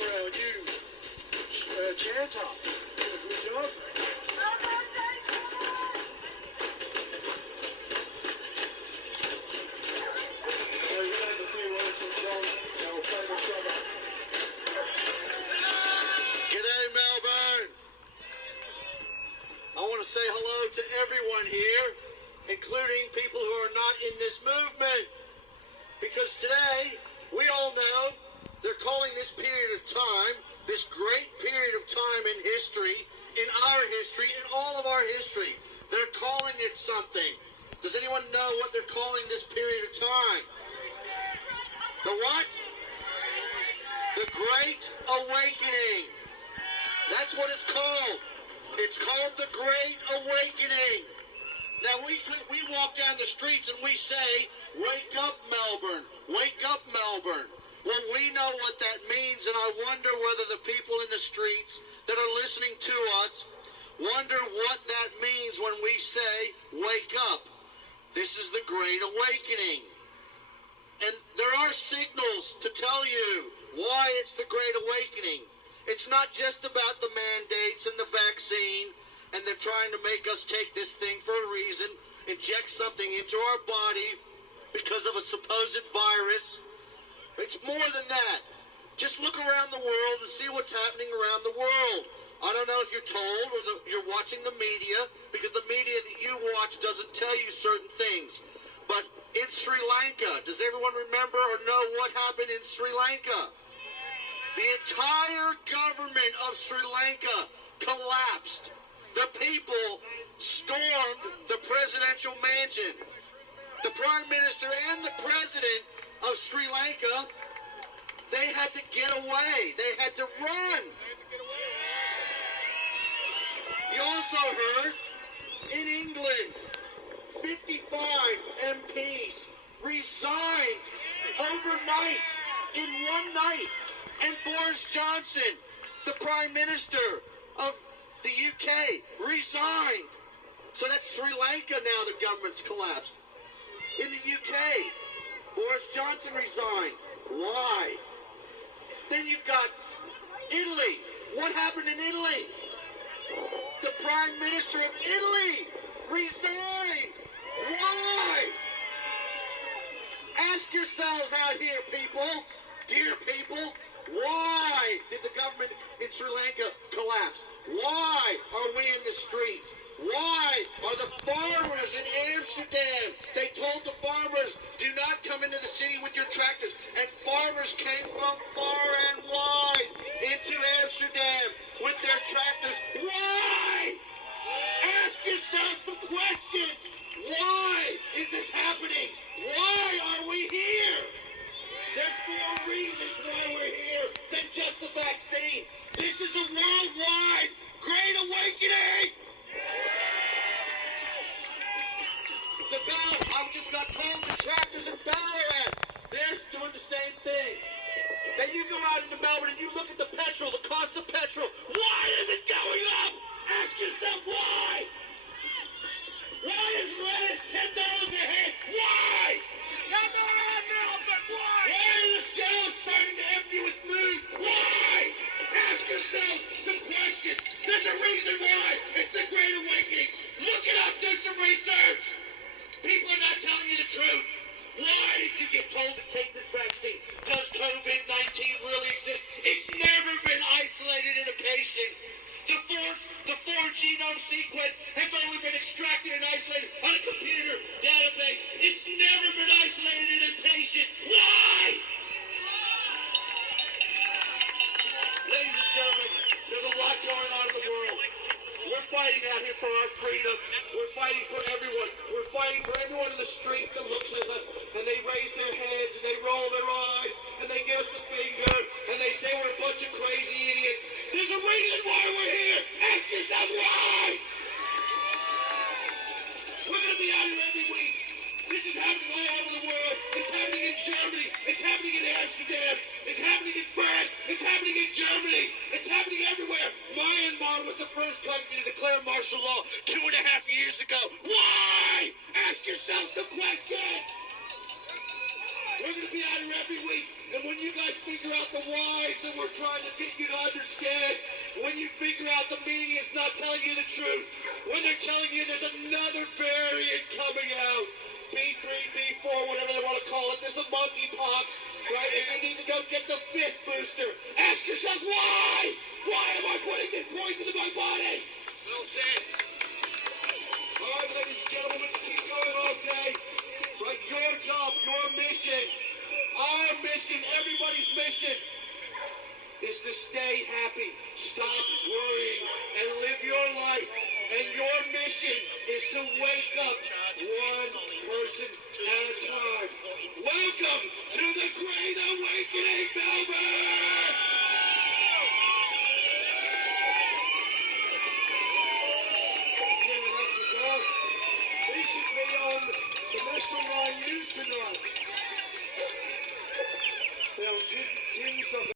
for our new chanter. Did a good job. G'day, Melbourne. I want to say hello to everyone here, including people who are not in this movement. Because today, we all know they're calling this period of time, this great period of time in history, in our history, in all of our history, they're calling it something. Does anyone know what they're calling this period of time? The what? The Great Awakening. That's what it's called. It's called the Great Awakening. Now, we walk down the streets and we say, wake up, Melbourne. Wake up, Melbourne. Well, we know what that means, and I wonder whether the people in the streets that are listening to us wonder what that means when we say, wake up. This is the Great Awakening. And there are signals to tell you why it's the Great Awakening. It's not just about the mandates and the vaccine, and they're trying to make us take this thing for a reason, inject something into our body because of a supposed virus. It's more than that. Just look around the world and see what's happening around the world. I don't know if you're told or you're watching the media, because the media that you watch doesn't tell you certain things. But in Sri Lanka, does everyone remember or know what happened in Sri Lanka? The entire government of Sri Lanka collapsed. The people stormed the presidential mansion. The prime minister and the president of Sri Lanka, they had to get away. They had to run. You also heard, in England, 55 MPs resigned overnight, in one night. And Boris Johnson, the Prime Minister of the UK, resigned. So that's Sri Lanka now, the government's collapsed. In the UK, Boris Johnson resigned. Why? Then you've got Italy. What happened in Italy? The Prime Minister of Italy resigned. Why? Ask yourselves out here, people, dear people, why did the government in Sri Lanka collapse? Why are we in the streets? Why are the farmers in Amsterdam? They told the farmers, do not come into the city with your tractors. And farmers came from far and wide into Amsterdam with their tractors. Why? Ask yourself some questions. Why is this happening? Why are we here? There's more reasons why we're here than just the vaccine. This is a worldwide Great Awakening. I just got told the tractors in Ballarat, they're doing the same thing. Now you go out into Melbourne and you look at the petrol, the cost of petrol. Why is it going up? Ask yourself why. Why is lettuce $10 a head? Why? Why are the shelves starting to empty with food? Why? Ask yourself some questions. There's a reason why. It's the Great Awakening. Look it up. Do some research. People are not telling you the truth. Why did you get told to take this vaccine? Does COVID-19 really exist? It's never been isolated in a patient. The 4 genome sequence has only been extracted and isolated on a computer database. It's never been isolated in a patient. Why? Ladies and gentlemen, there's a lot going on in the world. We're fighting out here for our freedom. We're fighting for everyone. We're fighting for everyone in the street that looks at us and they raise their heads and they roll their eyes and they give us the finger and they say we're a bunch of crazy idiots. There's a reason why we're here. Ask yourself why. We're going to be out here every week. This is happening all over the world. It's happening in Germany. It's happening in Amsterdam. It's happening in France. It's happening in Germany. It's happening everywhere. Myanmar was the first country to declare martial law 2.5 years ago. Why? Ask yourself the question. We're going to be out here every week. And when you guys figure out the whys that we're trying to get you to understand, when you figure out the media is not telling you the truth, when they're telling you there's another variant coming out, B3, B4, whatever they want to call it, there's the monkeypox, right? And you need to go get the 5th booster. Ask yourselves why? Why am I putting this poison in my body? Well said. All right, ladies and gentlemen, keep going all day. Right, your job, your mission, our mission, everybody's mission is to stay happy, stop worrying, and live your life. And your mission is to wake up one person at a time. Welcome to the Great Awakening, Melbourne!